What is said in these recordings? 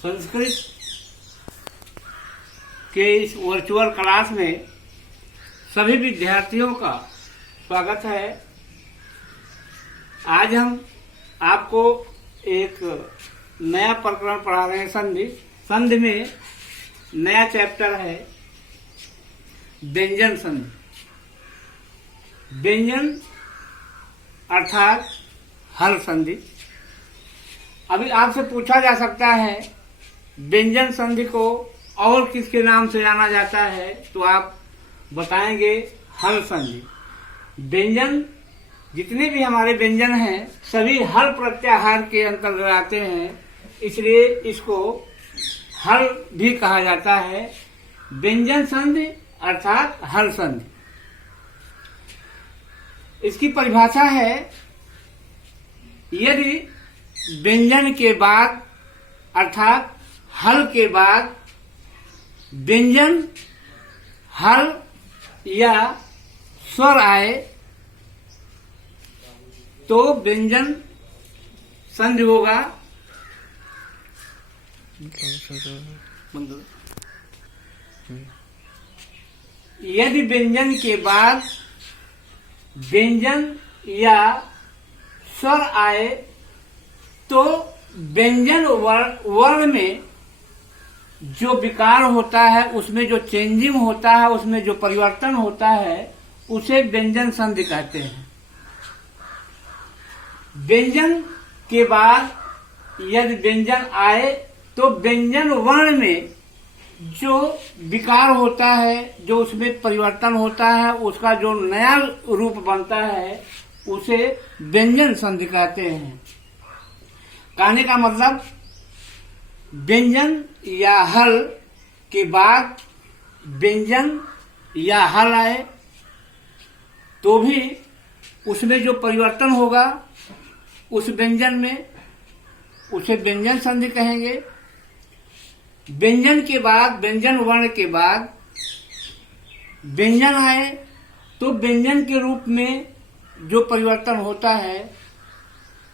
संस्कृत के इस virtual class में सभी विद्यार्थियों का स्वागत है। आज हम आपको एक नया प्रकरण पढ़ा रहे हैं, संधि। संधि में नया चैप्टर है व्यंजन संधि। व्यंजन अर्थात हल संधि। अभी आपसे पूछा जा सकता है व्यंजन संधि को और किसके नाम से जाना जाता है, तो आप बताएंगे हल संधि। व्यंजन जितने भी हमारे व्यंजन हैं सभी हल प्रत्याहार के अंतर्गत आते हैं, इसलिए इसको हल भी कहा जाता है। व्यंजन संधि अर्थात हल संधि। इसकी परिभाषा है, यदि व्यंजन के बाद अर्थात हल के बाद व्यंजन हल या स्वर आए तो व्यंजन संधि होगा। यदि व्यंजन के बाद व्यंजन या स्वर आए तो व्यंजन वर्ण में जो विकार होता है, उसमें जो चेंजिंग होता है, उसमें जो परिवर्तन होता है, उसे व्यंजन संधि कहते हैं। व्यंजन के बाद यदि व्यंजन आए तो व्यंजन वर्ण में जो विकार होता है, जो उसमें परिवर्तन होता है, उसका जो नया रूप बनता है, उसे व्यंजन संधि कहते हैं। कहने का मतलब व्यंजन या हल के बाद व्यंजन या हल आए तो भी उसमें जो परिवर्तन होगा उस व्यंजन में, उसे व्यंजन संधि कहेंगे। व्यंजन के बाद व्यंजन वर्ण के बाद व्यंजन आए तो व्यंजन के रूप में जो परिवर्तन होता है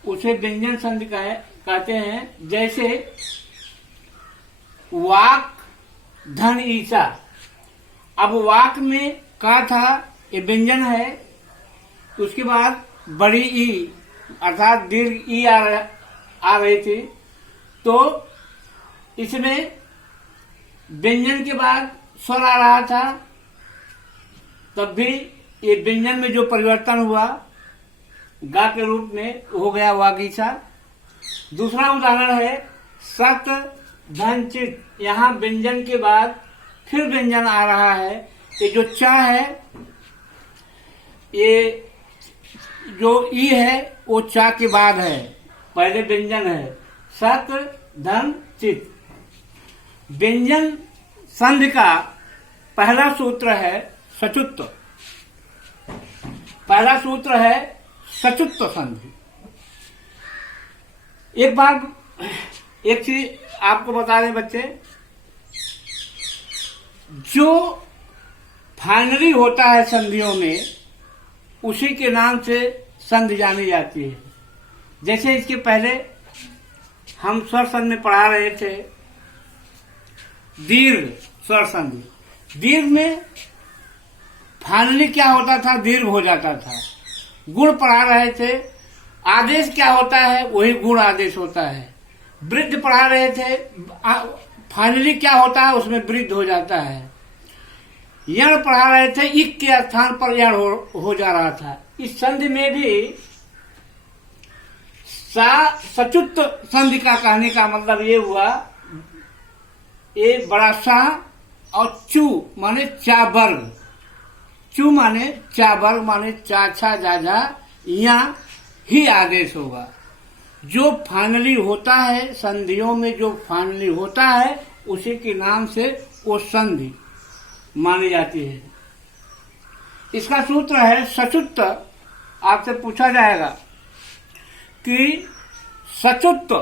उसे व्यंजन संधि कहते हैं। जैसे वाक धन ईसा। अब वाक में का था, ये व्यंजन है, उसके बाद बड़ी ई अर्थात दीर्घ ई आ रही थी, तो इसमें व्यंजन के बाद स्वर आ रहा था, तब भी ये व्यंजन में जो परिवर्तन हुआ गा के रूप में हो गया वागीसा। दूसरा उदाहरण है सत धन चित। यहाँ व्यंजन के बाद फिर व्यंजन आ रहा है। ये जो चा है, ये जो ई है वो चा के बाद है, पहले व्यंजन है। सत धन चित। व्यंजन संधि का पहला सूत्र है सचुत्व। पहला सूत्र है सचुत्व संधि। एक चीज आपको बता दें बच्चे, जो फाइनली होता है संधियों में उसी के नाम से संधि जानी जाती है। जैसे इसके पहले हम स्वर संधि में पढ़ा रहे थे दीर्घ स्वर संधि। दीर्घ में फाइनली क्या होता था, दीर्घ हो जाता था। गुण पढ़ा रहे थे, आदेश क्या होता है, वही गुण आदेश होता है। वृद्ध पढ़ा रहे थे, फाइनली क्या होता है, उसमें वृद्ध हो जाता है। यण पढ़ा रहे थे, इक के स्थान पर यण हो जा रहा था। इस संधि में भी सचुत्व संधि का कहने का मतलब ये हुआ, ये बड़ा सा और चू माने चा वर्ग। चू माने चा वर्ग माने चा छा जा जा, यहाँ ही आदेश होगा। जो फाइनली होता है संधियों में, जो फाइनली होता है उसी के नाम से वो संधि मानी जाती है। इसका सूत्र है सचुत्व। आपसे पूछा जाएगा कि सचुत्व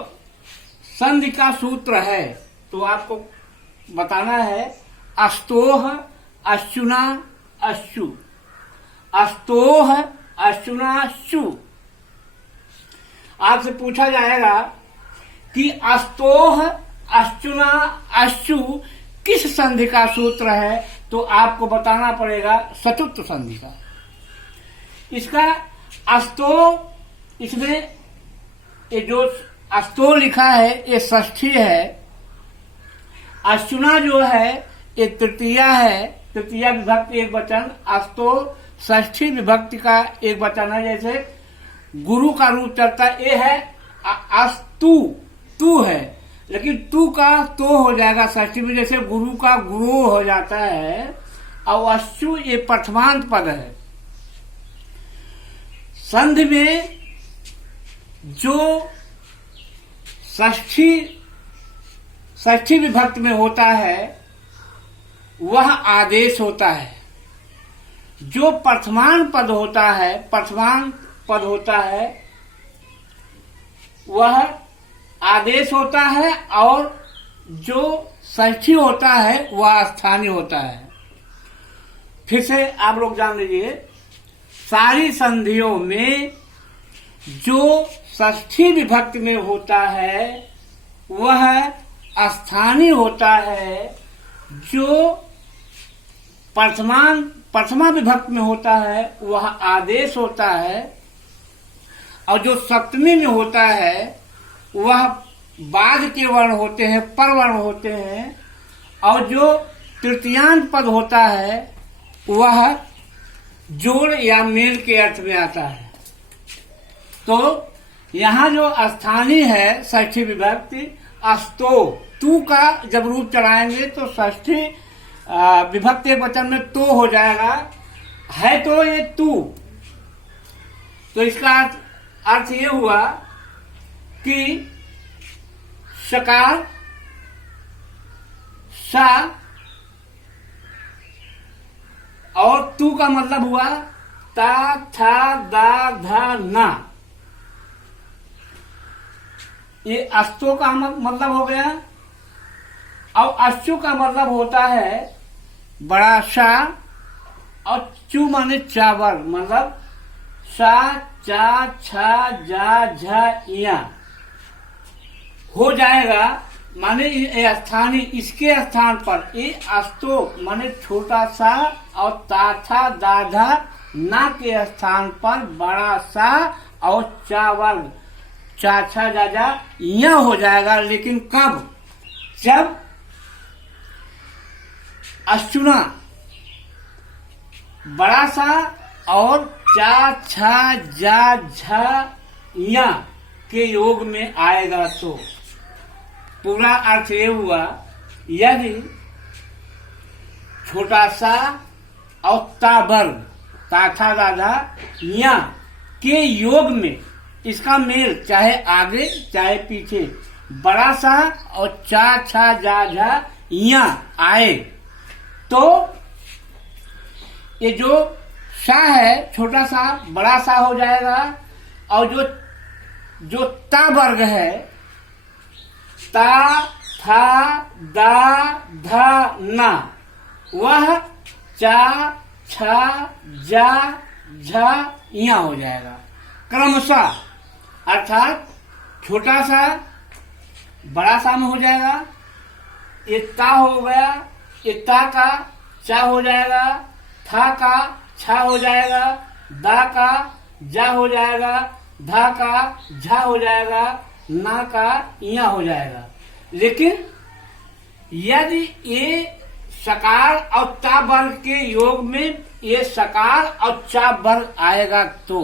संधि का सूत्र है, तो आपको बताना है अस्तोह अश्चुना अश्चु। अस्तोह अश्चुना अश्चु। आपसे पूछा जाएगा कि अस्तोह अश्चुना अश्चु किस संधि का सूत्र है, तो आपको बताना पड़ेगा सचुत्त संधि का। इसका अस्तो, इसमें ये जो अस्तो लिखा है ये षष्ठी है, अश्चुना जो है ये तृतीया है, तृतीया विभक्ति एक वचन, अस्तो षष्ठी विभक्ति का एक वचन है। जैसे गुरु का रूप चलता है, ये है अस्तु, तू है, लेकिन तू का तो हो जाएगा षष्ठी में, जैसे गुरु का गुरु हो जाता है। और अश्चु ये प्रथमांत पद है। संधि में जो षष्ठी विभक्ति में होता है वह आदेश होता है। जो प्रथमांत पद होता है वह आदेश होता है, और जो षष्ठी होता है वह स्थानीय होता है। फिर से आप लोग जान लीजिए, सारी संधियों में जो षष्ठी विभक्ति में होता है वह स्थानीय होता है, जो प्रथमा विभक्ति में होता है वह आदेश होता है, और जो सप्तमी में होता है वह बाद के वर्ण होते हैं, परवर्ण होते हैं, और जो तृतीयांत पद होता है वह जोड़ या मेल के अर्थ में आता है। तो यहाँ जो स्थानीय है षष्ठी विभक्ति अस्तो, तू का जब रूप चढ़ाएंगे तो षष्ठी विभक्ति एक वचन में तो हो जाएगा, है तो ये तू। तो इसका अर्थ ये हुआ कि सकार सा और तू का मतलब हुआ ता था दा धा ना। ये अस्तो का मतलब हो गया, और अश्चु का मतलब होता है बड़ा सा, और चू माने चावल, मतलब सा चा छा जा झा या हो जाएगा, माने ये स्थानीय, इसके स्थान पर ये अस्तो माने छोटा सा, और ताथा दाधा ना के स्थान पर बड़ा सा, और चावल चाछा जाजा यह हो जाएगा। लेकिन कब? जब अश्चुना बड़ा सा और चा छा जा झा या के योग में आएगा। तो पूरा अर्थ ये हुआ, यदि छोटा सा और ता वर्ग ताथा दादा या के योग में इसका मेल चाहे आगे चाहे पीछे बड़ा सा और चा छा जा झा या आए, तो ये जो सा है छोटा सा बड़ा सा हो जाएगा, और जो ता वर्ग है ता था दा धा ना वह चा छा जा झा या हो जाएगा क्रमशः। अर्थात छोटा सा बड़ा सा में हो जाएगा, ये ता हो गया, ये ता का चा हो जाएगा, था का छा हो जाएगा, दा का जा हो जाएगा, धा का झा हो जाएगा, ना का या हो जाएगा। लेकिन यदि ये सकार और ता वर्ग के योग में ये सकार और चा वर्ग आएगा तो